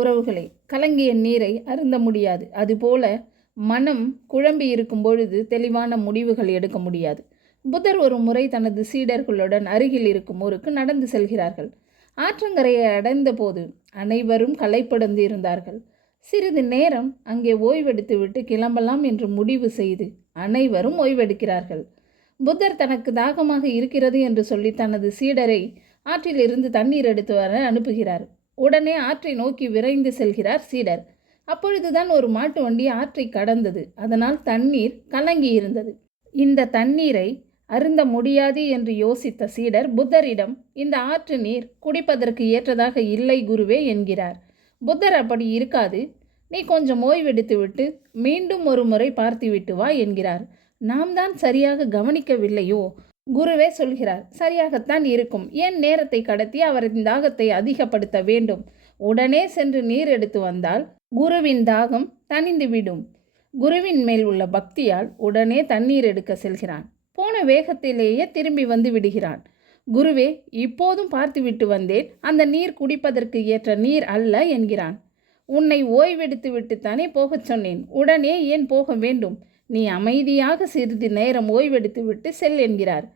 உறவுகளை கலங்கிய நீரை அருந்த முடியாது. அதுபோல மனம் குழம்பி இருக்கும் பொழுது தெளிவான முடிவுகள் எடுக்க முடியாது. புத்தர் ஒரு முறை தனது சீடர்களுடன் அருகில் இருக்கும் ஊருக்கு நடந்து செல்கிறார்கள். ஆற்றங்கரையை அடைந்த போது அனைவரும் களைப்படந்து இருந்தார்கள். சிறிது நேரம் அங்கே ஓய்வெடுத்துவிட்டு கிளம்பலாம் என்று முடிவு செய்து அனைவரும் ஓய்வெடுக்கிறார்கள். புத்தர் தனக்கு தாகமாக இருக்கிறது என்று சொல்லி தனது சீடரை ஆற்றிலிருந்து தண்ணீர் எடுத்து வர அனுப்புகிறார். உடனே ஆற்றை நோக்கி விரைந்து செல்கிறார் சீடர். அப்பொழுதுதான் ஒரு மாட்டு வண்டி ஆற்றை கடந்தது. அதனால் தண்ணீர் கலங்கி இருந்தது இந்த தண்ணீரை அருந்த முடியாது என்று யோசித்த சீடர் புத்தரிடம் இந்த ஆற்று நீர் குடிப்பதற்கு ஏற்றதாக இல்லை குருவே என்கிறார். புத்தர் அப்படி இருக்காது. நீ கொஞ்சம் ஓய்வெடுத்துவிட்டு மீண்டும் ஒரு முறை பார்த்துவிட்டு வா என்கிறார். நாம் தான் சரியாக கவனிக்கவில்லையோ? குருவே சொல்கிறார் சரியாகத்தான் இருக்கும். ஏன் நேரத்தை கடத்தி அவரின் தாகத்தை அதிகப்படுத்த வேண்டும்? உடனே சென்று நீர் எடுத்து வந்தால் குருவின் தாகம் தணிந்துவிடும் குருவின் மேல் உள்ள பக்தியால் உடனே தண்ணீர் எடுக்க செல்கிறான். போன வேகத்திலேயே திரும்பி வந்து விடுகிறான். குருவே இப்போதும் பார்த்துவிட்டு வந்தேன். அந்த நீர் குடிப்பதற்கு ஏற்ற நீர் அல்ல என்கிறான். உன்னை ஓய்வெடுத்து விட்டுத்தானே போகச் சொன்னேன். உடனே ஏன் போக வேண்டும்? நீ அமைதியாக சிறிது நேரம் ஓய்வெடுத்து விட்டு செல் என்கிறார்.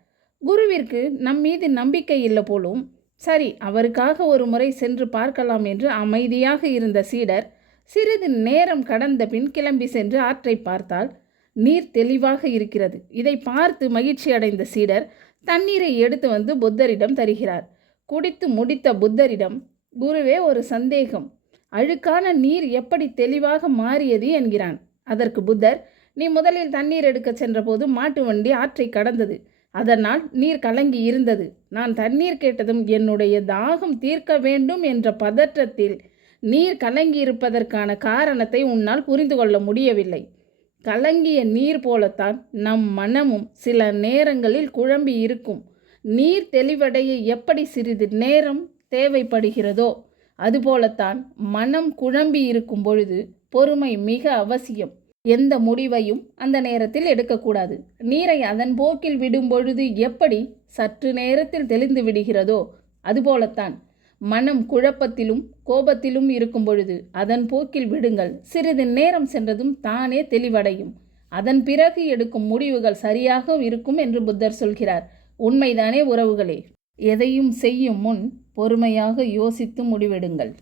குருவிற்கு நம் மீது நம்பிக்கை இல்லை போலும் சரி அவருக்காக ஒரு முறை சென்று பார்க்கலாம் என்று அமைதியாக இருந்த சீடர் சிறிது நேரம் கடந்த பின் கிளம்பி சென்று ஆற்றை பார்த்தால் நீர் தெளிவாக இருக்கிறது. இதை பார்த்து மகிழ்ச்சி அடைந்த சீடர் தண்ணீரை எடுத்து வந்து புத்தரிடம் தருகிறார். குடித்து முடித்த புத்தரிடம் குருவே ஒரு சந்தேகம். அழுக்கான நீர் எப்படி தெளிவாக மாறியது? என்கிறான். அதற்கு புத்தர் நீ முதலில் தண்ணீர் எடுக்கச் சென்றபோது மாட்டு வண்டி ஆற்றை கடந்தது. அதனால் நீர் கலங்கி இருந்தது. நான் தண்ணீர் கேட்டதும் என்னுடைய தாகம் தீர்க்க வேண்டும் என்ற பதற்றத்தில் நீர் கலங்கி இருப்பதற்கான காரணத்தை உன்னால் புரிந்து கொள்ள முடியவில்லை. கலங்கிய நீர் போலத்தான் நம் மனமும் சில நேரங்களில் குழம்பி இருக்கும். நீர் தெளிவடைய எப்படி சிறிது நேரம் தேவைப்படுகிறதோ அதுபோலத்தான் மனம் குழம்பி இருக்கும் பொழுது பொறுமை மிக அவசியம். எந்த முடிவையும் அந்த நேரத்தில் எடுக்கக்கூடாது. நீரை அதன் போக்கில் விடும் பொழுது எப்படி சற்று நேரத்தில் தெளிந்து விடுகிறதோ அதுபோலத்தான். மனம் குழப்பத்திலும் கோபத்திலும் இருக்கும் பொழுது அதன் போக்கில் விடுங்கள். சிறிது நேரம் சென்றதும் தானே தெளிவடையும். அதன் பிறகு எடுக்கும் முடிவுகள் சரியாக இருக்கும் என்று புத்தர் சொல்கிறார். உண்மைதானே உறவுகளே? எதையும் செய்யும் முன் பொறுமையாக யோசித்து முடிவெடுங்கள்.